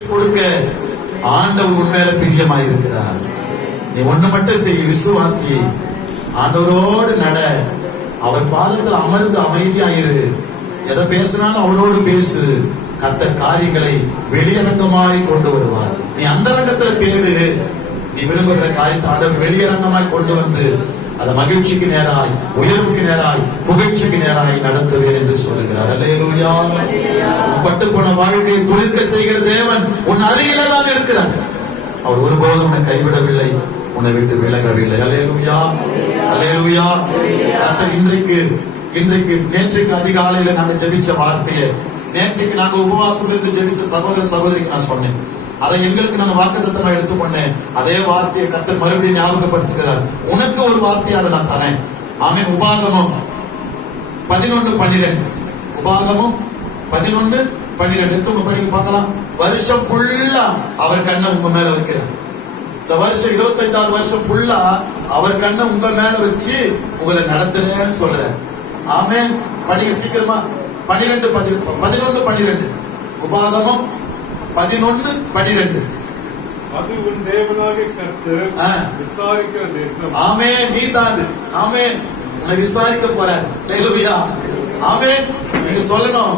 கொடுக்க ஆண்டவர் உண்மையில பிரியமாயிருக்கிறார். நீ ஒண்ணு மட்டும் செய்ய, விசுவாசி, ஆண்டவரோடு நட, அவர் பாதத்தில் அமர்ந்து அமைதியாயிரு. எதை பேசினாலும் அவரோடு பேசு. கர்த்தர் காரியங்களை வெளியரங்கமாய் கொண்டு வருவார். நீ அந்தரங்கத்துல தேடு. நீ விரும்புகிற காரியத்தை ஆண்டவர் வெளியரங்கமாய் கொண்டு வந்து அதை மகிழ்ச்சிக்கு நேராய், உயர்வுக்கு நேராய், புகழ்ச்சிக்கு நேராய் நடத்துவேன் என்று சொல்லுகிறார். அல்லேலூயா. பட்டு போன வாழ்க்கையை துளிர்க்க செய்கிற தேவன் உன் அருகில தான் இருக்கிறார். அவர் ஒருபோதும் உன்னை கைவிடவில்லை, உன்னை விட்டு விலகவில்லை. அல்லேலூயா, அல்லேலூயா. இன்றைக்கு நேற்றுக்கு அதிகாலையில நாங்க ஜெபிச்ச வார்த்தையை, நேற்றுக்கு நாங்க உபவாசம் இருந்து ஜெபித்த சகோதர சகோதரிக்கு நான் சொன்னேன். அதை எங்களுக்கு நான் வாக்குத்தத்தமா எடுத்துக்கொண்டேன். அதே வார்த்தையை கர்த்தர் மறுபடியும் ஞாபகப்படுத்துகிறார். உனக்கு ஒரு வார்த்தையை அதை நான் தரேன். ஆமென். உபாகமம் 11:12. உபாகமம் 11:12 எடுத்து படிக்க பார்க்கலாம். வருஷம் ஃபுல்லா அவர் கண்ணை உங்க மேல வைக்கிறார். இந்த வருஷம் 25 வருஷம் ஃபுல்லா அவர் கண்ணை உங்க மேல வச்சு உங்களை நடத்துறேன்னு சொல்றார். ஆமென். படிக்க சீக்கிரமா. 11:12. உபாகமம் 11:12. அது உன் தேவனாகிய கர்த்தர் விசாரிக்கிற தேசம். ஆமென். நீதான். ஆமென். உன்னை விசாரிக்க போறார். அல்லேலூயா. ஆமென். நீங்க சொல்லணும்,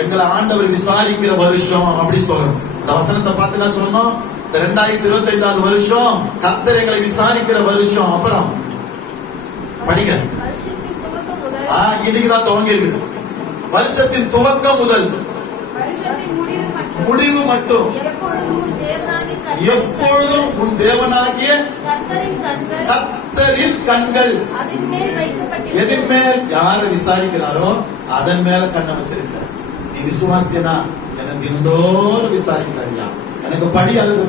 எங்களை ஆண்டவர் விசாரிக்கிற வருஷம் அப்படி சொல்லணும். இந்த வசனத்தை பார்த்து நான் சொல்லணும், 2025 வருஷம் கர்த்தர் எங்களை விசாரிக்கிற வருஷம். அப்புறம் படிங்க. இன்னைக்குதான் துவங்கி இருக்குது. வருஷத்தின் துவக்கம் முதல் முடிவு மட்டும் எப்பொழுதும் உன் தேவனாகிய கர்த்தரின் கண்கள் எதின் மேல் யாரை விசாரிக்கிறாரோ அதன் மேல கண்ணை வச்சிருக்கிறார். நீ விசுவாசினா எனக்கு தினந்தோறும் விசாரிக்கிறாரியா, எனக்கு படி அல்லது